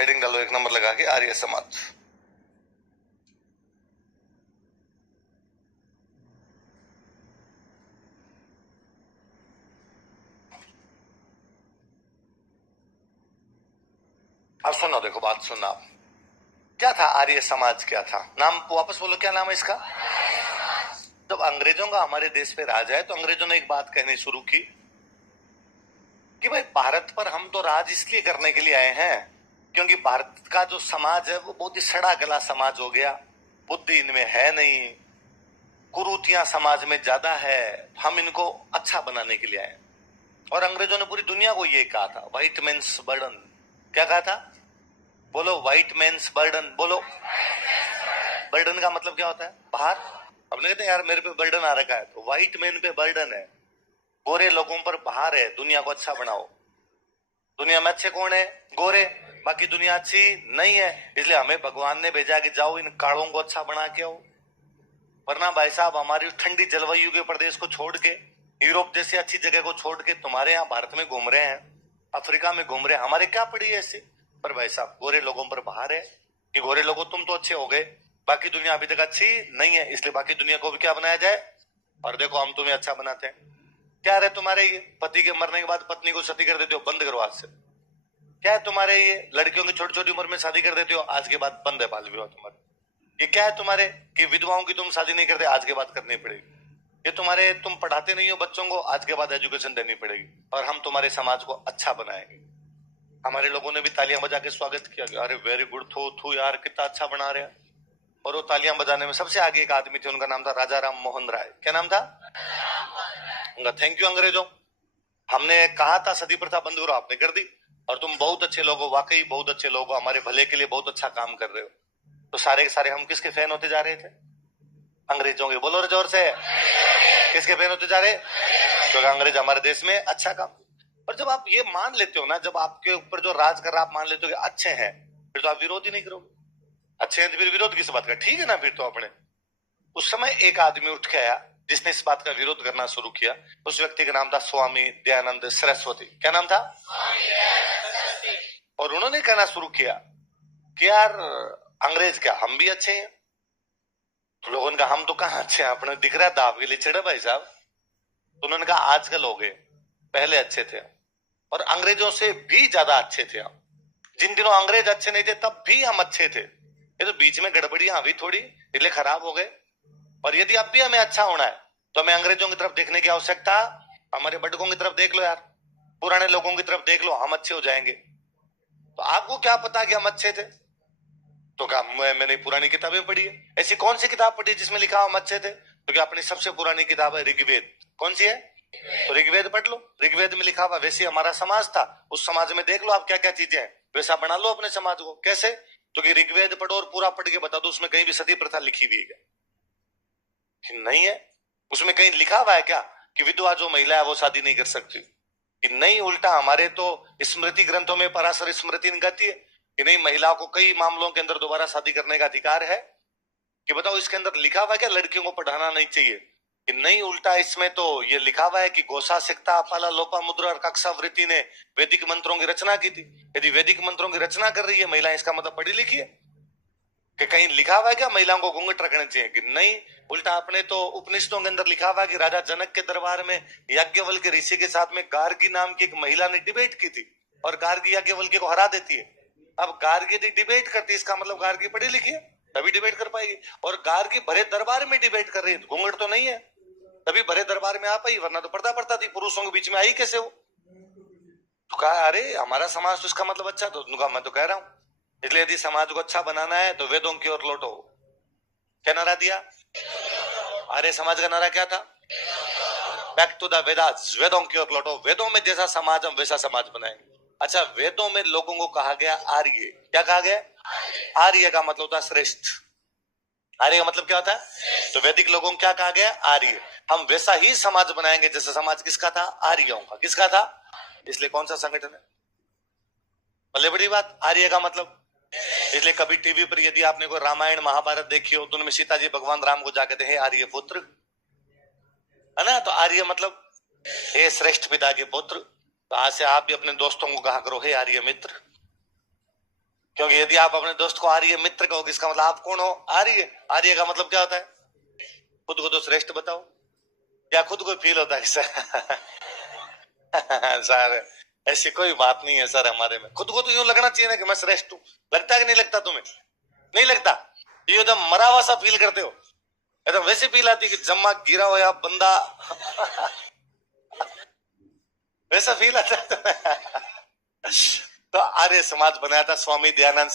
Heading डालो 1 number लगा के, आर्य समाज। अब सुनो, देखो बात सुनना। क्या था आर्य समाज? क्या था नाम? वापस बोलो, क्या नाम है इसका? जब अंग्रेजों का हमारे देश पे राज है तो अंग्रेजों ने एक बात कहनी शुरू की कि भाई भारत पर हम तो राज इसलिए करने के लिए आए हैं क्योंकि भारत का जो समाज है वो बहुत ही सड़ा गला समाज हो गया, बुद्धि इनमें है नहीं, कुरीतियां समाज में ज्यादा है, हम इनको अच्छा बनाने के लिए आए। और अंग्रेजों ने पूरी दुनिया को ये कहा था, व्हाइट मैन्स बर्डन। क्या कहा था? बोलो, व्हाइट मैन्स बर्डन बोलो। बर्डन का मतलब क्या होता है? भार। हमने कहते हैं यार मेरे पे बर्डन आ रखा है, तो व्हाइट मैन पे बर्डन है, गोरे लोगों पर भार है, दुनिया को अच्छा बनाओ। दुनिया में अच्छे कौन है? गोरे। बाकी दुनिया अच्छी नहीं है, इसलिए हमें भगवान ने भेजा कि जाओ इन कालों को अच्छा बना के आओ। वरना भाई साहब हमारी ठंडी जलवायु के प्रदेश को छोड़ के, यूरोप जैसी अच्छी जगह को छोड़ के तुम्हारे यहाँ भारत में घूम रहे हैं, अफ्रीका में घूम रहे हैं, हमारे क्या पड़ी है ऐसे? पर भाई साहब गोरे लोगों पर भार है कि गोरे लोगों तुम तो अच्छे हो गए, बाकी दुनिया अभी तक अच्छी नहीं है, इसलिए बाकी दुनिया को भी क्या बनाया जाए? और देखो हम तुम्हें अच्छा बनाते हैं। क्या है तुम्हारे ये? पति के मरने के बाद पत्नी को सती कर देते हो, बंद करो आज से। क्या है तुम्हारे ये? लड़कियों की छोटी छोटी उम्र में शादी कर देते हो, आज के बाद बंद है बाल विवाह तुम्हारे। ये क्या है तुम्हारे कि विधवाओं की तुम शादी नहीं करते, आज के बाद करनी पड़ेगी। ये तुम्हारे, तुम पढ़ाते नहीं हो बच्चों को, आज के बाद एजुकेशन देनी पड़ेगी, और हम तुम्हारे समाज को अच्छा बनाएंगे। हमारे लोगों ने भी तालियां बजा के स्वागत किया, अरे वेरी गुड, थू थू यार कितना अच्छा बना रहे हैं। और वो तालियां बजाने में सबसे आगे एक आदमी थे, उनका नाम था राजा राम मोहन राय। क्या नाम था उनका? थैंक यू अंग्रेजों, हमने कहा था सती प्रथा बंद करो, आपने कर दी, और तुम बहुत अच्छे लोग हो, वाकई बहुत अच्छे लोग हो, हमारे भले के लिए बहुत अच्छा काम कर रहे हो। तो सारे के सारे हम किसके फैन होते जा रहे थे? अंग्रेजों के। बोलो रे जोर से, किसके फैन होते जा रहे? क्योंकि अंग्रेज हमारे देश में अच्छा काम। और जब आप ये मान लेते हो ना, जब आपके ऊपर जो राज कर रहा आप मान लेते हो कि अच्छे हैं, फिर तो आप विरोध ही नहीं करोगे। अच्छे हैं तो फिर विरोध किस बात का? ठीक है ना फिर तो अपने। उस समय एक आदमी उठ के आया जिसने इस बात का विरोध करना शुरू किया। उस व्यक्ति का नाम था स्वामी दयानंद सरस्वती। क्या नाम था? और उन्होंने कहना शुरू किया कि यार अंग्रेज क्या हम भी अच्छे हैं? तो लोगों ने कहा हम तो कहाँ अच्छे हैं, अपने दिख रहा है दाव के लिए चिढ़े भाई साहब। तो उन्होंने कहा आजकल हो गए, पहले अच्छे थे और अंग्रेजों से भी ज्यादा अच्छे थे हम। जिन दिनों अंग्रेज अच्छे नहीं थे तब भी हम अच्छे थे, ये तो बीच में गड़बड़ियां हुई थोड़ी, इसलिए खराब हो गए। और यदि अब भी हमें अच्छा होना है तो हमें अंग्रेजों की तरफ देखने की आवश्यकता, हमारे बड़कों की तरफ देख लो यार, पुराने लोगों की तरफ देख लो, हम अच्छे हो जाएंगे। तो आपको क्या पता कि हम अच्छे थे? तो क्या मैंने पुरानी किताबें पढ़ी है? ऐसी कौन सी किताब पढ़ी जिसमें लिखा हम अच्छे थे? तो क्या अपनी सबसे पुरानी किताब है ऋग्वेद। कौन सी है? तो ऋग्वेद पढ़ लो, ऋग्वेद में लिखा हुआ वैसे हमारा समाज था, उस समाज में देख लो आप क्या क्या चीजें हैं, वैसा बना लो अपने समाज को। कैसे? तो कि ऋग्वेद पढ़ो और पूरा पढ़ के बता दो उसमें कहीं भी सती प्रथा लिखी हुई है क्या? नहीं है। उसमें कहीं लिखा हुआ है क्या कि विधवा जो महिला है वो शादी नहीं कर सकती? कि नहीं, उल्टा हमारे तो स्मृति ग्रंथों में पराशर स्मृति कहती है कि नहीं, महिलाओं को कई मामलों के अंदर दोबारा शादी करने का अधिकार है। कि बताओ इसके अंदर लिखा हुआ है क्या लड़कियों को पढ़ाना नहीं चाहिए? कि नहीं, उल्टा इसमें तो ये लिखा हुआ है कि गोसा सिकता अपाला लोपा मुद्रा और कक्षावृत्ति ने वैदिक मंत्रों की रचना की थी। यदि वैदिक मंत्रों की रचना कर रही है महिला, इसका मतलब पढ़ी लिखी है। कि कहीं लिखा हुआ है क्या महिलाओं को घूंघट रखने चाहिए? कि नहीं, उल्टा आपने तो उपनिषदों के अंदर लिखा हुआ है कि राजा जनक के दरबार में याज्ञवल्क्य ऋषि के साथ में गार्गी नाम की एक महिला ने डिबेट की थी और गार्गी याज्ञवल्क्य को हरा देती है। अब गार्गी यदि डिबेट करती है इसका मतलब गार्गी पढ़ी लिखी है, तभी डिबेट कर पाएगी। और गार्गी भरे दरबार में डिबेट कर रही है, घूंघट तो नहीं है, तभी भरे दरबार में आ पाई, वरना तो पर्दा पड़ता थी, पुरुषों के बीच में आई कैसे वो? तो कहा अरे हमारा समाज तो इसका मतलब अच्छा, तो उनका मैं तो कह रहा हूं, इसलिए यदि समाज को अच्छा बनाना है तो वेदों की ओर लौटो। क्या नारा दिया? आर्य समाज का नारा क्या था? बैक टू द वेदास, वेदों की ओर लौटो, वेदों में जैसा समाज हम वैसा समाज बनाएंगे। अच्छा, वेदों में लोगों को कहा गया आर्य। क्या कहा गया? आर्य का मतलब होता है श्रेष्ठ। आर्य का मतलब क्या होता है? तो वैदिक लोगों को क्या कहा गया? आर्य। हम वैसा ही समाज बनाएंगे जैसा समाज किसका था? आर्यों का। किसका था? इसलिए कौन सा संगठन है? भले बड़ी बात, आर्य का मतलब। इसलिए कभी टीवी पर यदि आपने कोई रामायण महाभारत देखी हो तो उनमें सीता जी भगवान राम को जाके हे आर्य पुत्र, है ना? तो आर्य मतलब हे श्रेष्ठ पिता के पुत्र। तो आज से आप भी अपने दोस्तों को कहा करो हे आर्य मित्र। क्योंकि यदि आप अपने दोस्त को आर्य मित्र कहोगे, इसका मतलब आप कौन हो? आर्य। आर्य का मतलब क्या होता है? खुद को तो श्रेष्ठ बताओ, या खुद को फील होता है सर? सर ऐसी कोई बात नहीं है सर, हमारे में खुद को तो यूं लगना चाहिए ना कि मैं श्रेष्ठ हूं। लगता है कि नहीं लगता तुम्हें? नहीं लगता? ये तो मरा हुआ सा फील करते हो, एकदम वैसे फील आती है कि जम्मा गिरा हो या बंदा वैसा फील आता है। तो आर्य समाज बनाया था स्वामी दयानंद